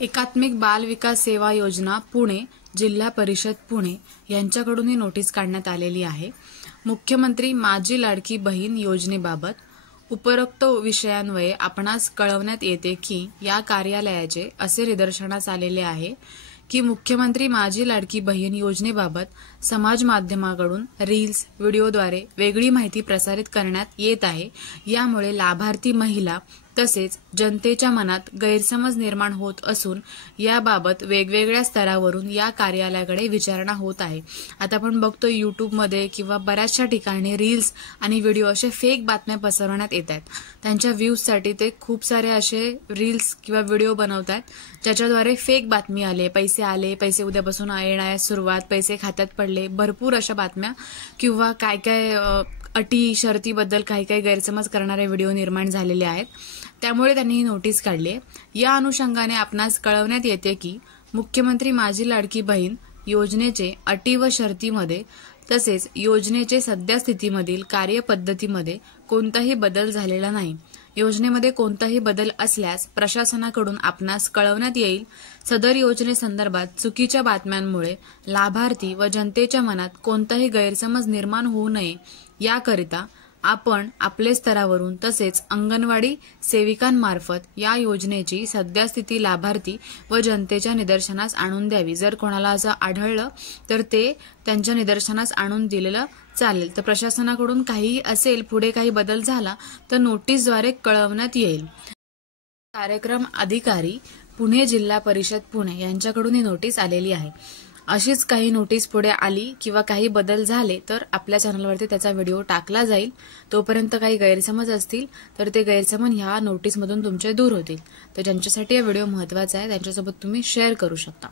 एकात्मिक बाल विकास सेवा योजना पुणे, जिल्हा परिषद पुणे यांच्याकडून ही नोटीस काढण्यात आलेली आहे। मुख्यमंत्री माझी लाडकी बहीण योजनेबाबत उपरोक्त विषयान्वये आपणास कळवण्यात येते की या कार्यालयाचे असे निदर्शनास आलेले आहे की मुख्यमंत्री माझी लाडकी बहीण योजनेबाबत समाज माध्यमाकडून रील्स, व्हिडिओद्वारे वेगळी माहिती प्रसारित करण्यात येत आहे। यामुळे लाभार्थी महिला तसेच जनतेच्या मनात गैरसमज निर्माण होत असून याबाबत वेगवेगळ्या स्तरावरून या कार्यालयाकडे विचारणा होत आहे। आता आपण बघतो YouTubeमध्ये किंवा बऱ्याचशा ठिकाणी रील्स आणि व्हिडिओ असे फेक बातम्या पसरवण्यात येत आहेत। त्यांच्या व्ह्यूजसाठी ते खूप सारे असे रील्स किंवा व्हिडिओ बनवतात ज्याच्याद्वारे फेक बातमी आले, पैसे उद्यापासून येणार सुरुवात, पैसे खात्यात पडले, भरपूर अशा बातम्या किंवा काय काय अटी शर्तीबद्दल काही गैरसमज करणारे व्हिडिओ निर्माण झालेले आहेत। त्यामुळे त्यांनी ही नोटीस काढली आहे। या अनुषंगाने आपणास कळवण्यात येते की मुख्यमंत्री माझी लाडकी बहीण योजनेचे अटी व शर्तीमध्ये तसेच योजनेचे सद्यस्थितीमधील कार्यपद्धतीमध्ये कोणताही बदल झालेला नाही। योजनेमध्ये कोणताही बदल असल्यास प्रशासनाकडून आपणास कळवण्यात येईल। सदर योजनेसंदर्भात चुकीच्या बातम्यांमुळे लाभार्थी व जनतेच्या मनात कोणताही गैरसमज निर्माण होऊ नये याकरिता आपण आपले स्तरावरून तसेच अंगणवाडी सेविकांमार्फत या योजनेची सद्यस्थिती लाभार्थी व जनतेच्या निदर्शनास आणून द्यावी। जर कोणाला असं आढळलं तर ते त्यांच्या निदर्शनास आणून दिलेलं चालेल। तर प्रशासनाकडून काही असेल, पुढे काही बदल झाला तर नोटीसद्वारे कळवण्यात येईल। कार्यक्रम अधिकारी पुणे जिल्हा परिषद पुणे यांच्याकडून ही नोटीस आलेली आहे। अशीच काही नोटीस पुढे आली किंवा काही बदल झाले तर आपल्या चॅनलवरती त्याचा व्हिडिओ टाकला जाईल। तोपर्यंत काही गैरसमज असतील तर ते गैरसमज ह्या नोटीसमधून तुमचे दूर होतील। तर ज्यांच्यासाठी हा व्हिडिओ महत्त्वाचा आहे त्यांच्यासोबत तुम्ही शेअर करू शकता।